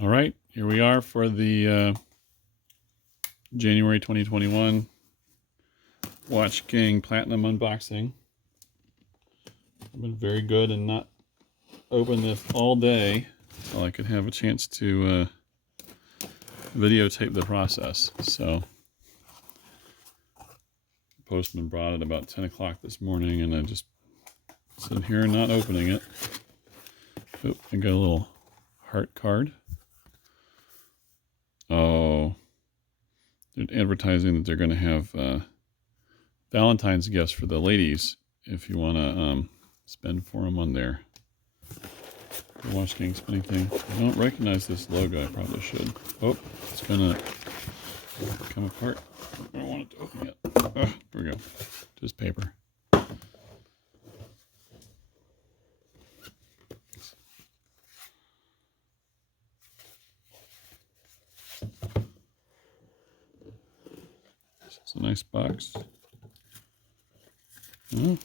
All right, here we are for the January 2021 Watch Gang Platinum unboxing. I've been very good and not open this all day so I could have a chance to videotape the process. So the postman brought it about 10 o'clock this morning and I just sit here not opening it. Oh, I got a little heart card. Oh, they're advertising that they're going to have Valentine's gifts for the ladies if you want to spend for them on their Watch Gang spinning thing. I don't recognize this logo. I probably should. Oh, it's going to come apart. I don't want it to open yet. Oh, there we go. Just paper. It's a nice box. Oh.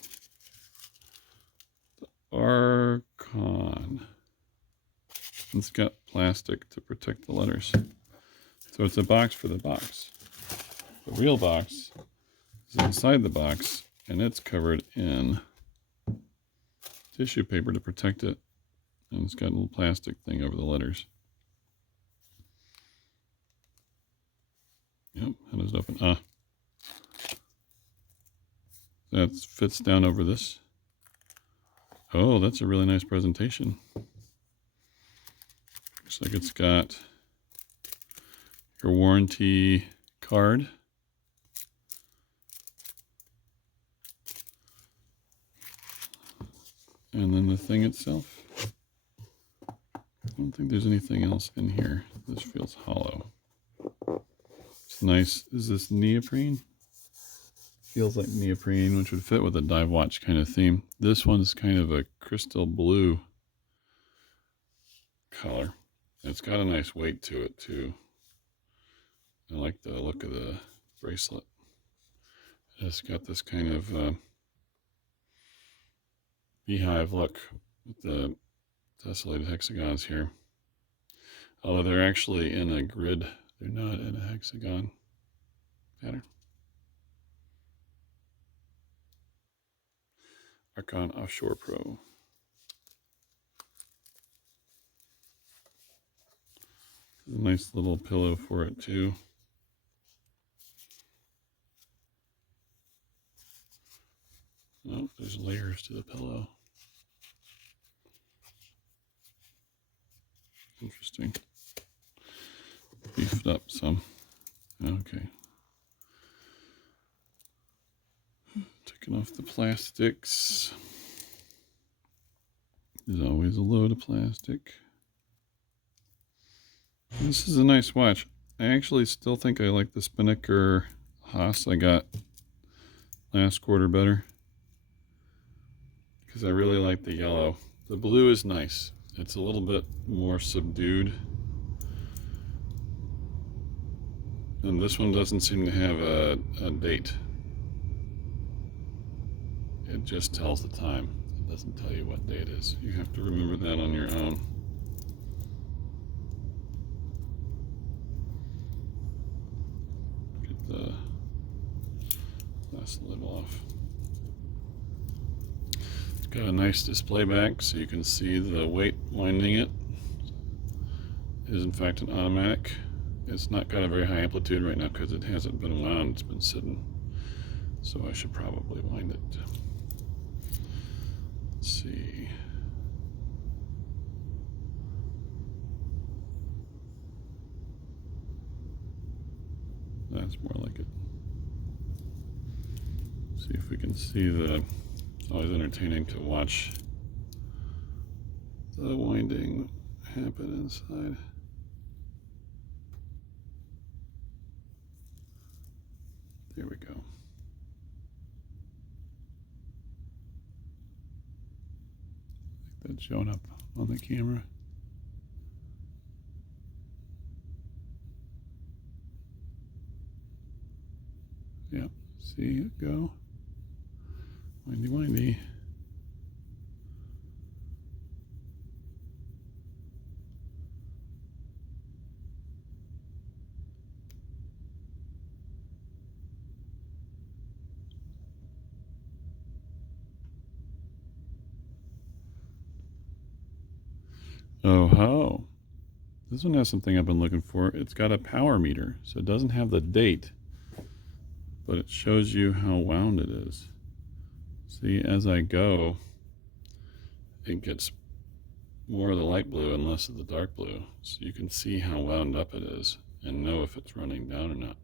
The Archon. It's got plastic to protect the letters. So it's a box for the box. The real box is inside the box, and it's covered in tissue paper to protect it. And it's got a little plastic thing over the letters. Yep, how does it open? Ah. That fits down over this. Oh, that's a really nice presentation. Looks like it's got your warranty card. And then the thing itself. I don't think there's anything else in here. This feels hollow. It's nice. Is this neoprene? Feels like neoprene, which would fit with a dive watch kind of theme. This one's kind of a crystal blue color. It's got a nice weight to it too. I like the look of the bracelet. It's got this kind of beehive look with the tessellated hexagons here. Although they're actually in a grid, they're not in a hexagon pattern. Archon Offshore Pro. A nice little pillow for it too. Oh, there's layers to the pillow. Interesting. Beefed up some. Okay. Taking off the plastics. There's always a load of plastic. This is a nice watch. I actually still think I like the Spinnaker Haas I got last quarter better. Because I really like the yellow. The blue is nice. It's a little bit more subdued. And this one doesn't seem to have a date. It just tells the time. It doesn't tell you what day it is. You have to remember that on your own. Get the last lid off. It's got a nice display back so you can see the weight winding it. It is in fact an automatic. It's not got a very high amplitude right now because it hasn't been wound, it's been sitting. So I should probably wind it. Let's see. That's more like it. See if we can see the, it's always entertaining to watch the winding happen inside. There we go. I think that's showing up on the camera. Yep, see it go. Windy, windy. Oh ho. This one has something I've been looking for. It's got a power meter, so it doesn't have the date, but it shows you how wound it is. See, as I go, it gets more of the light blue and less of the dark blue, so you can see how wound up it is and know if it's running down or not.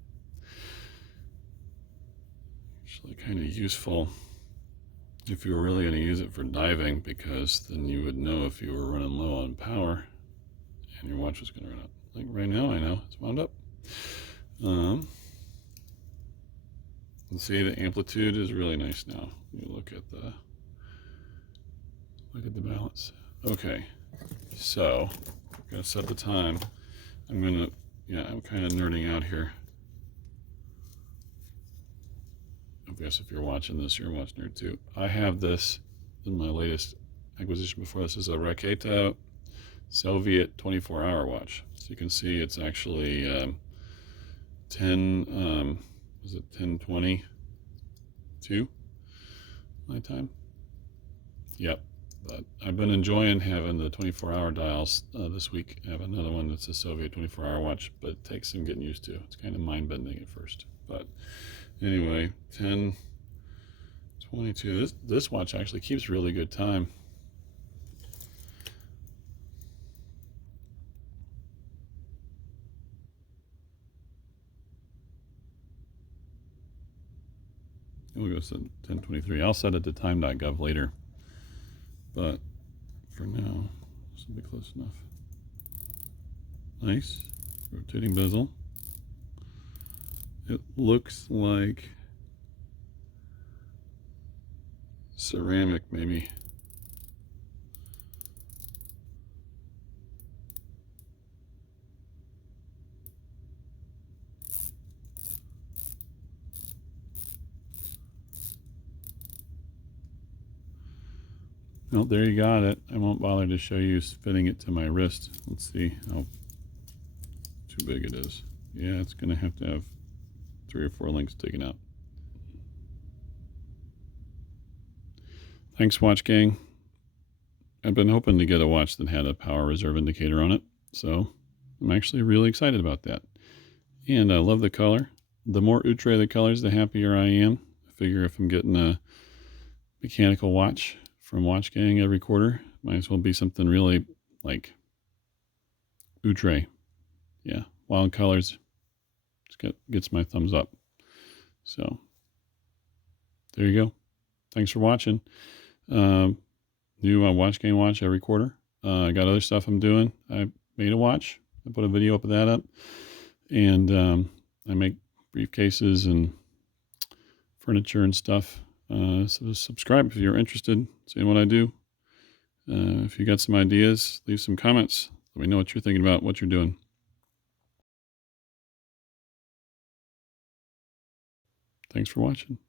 Actually kind of useful if you were really going to use it for diving, because then you would know if you were running low on power and your watch was going to run out. Like right now, I know it's wound up. Let's see, the amplitude is really nice now. You look at the balance. Okay, so I'm gonna set the time. I'm kind of nerding out here. I guess if you're watching this, you're a watch nerd too. I have this in my latest acquisition before. This is a Raketa Soviet 24-hour watch. So you can see it's actually 10:22 my time. Yep. But I've been enjoying having the 24-hour dials this week. I have another one that's a Soviet 24-hour watch, but it takes some getting used to. It's kind of mind-bending at first. But anyway, 10:22. This watch actually keeps really good time. We'll go to 10:23. I'll set it to time.gov later. But for now, this will be close enough. Nice. Rotating bezel. It looks like ceramic, maybe. Well, there you got it. I won't bother to show you fitting it to my wrist. Let's see how too big it is. Yeah, it's going to have 3 or 4 links taken out. Thanks, Watch Gang. I've been hoping to get a watch that had a power reserve indicator on it, so I'm actually really excited about that. And I love the color. The more outre the colors, the happier I am. I figure if I'm getting a mechanical watch from Watch Gang every quarter, might as well be something really like outre. Yeah, wild colors. Gets my thumbs up. So there you go. Thanks for watching. New Watch Gang watch every quarter. I got other stuff I'm doing. I made a watch. I put a video up of that up. And I make briefcases and furniture and stuff. So subscribe if you're interested in seeing what I do. If you got some ideas, leave some comments. Let me know what you're thinking about, what you're doing. Thanks for watching.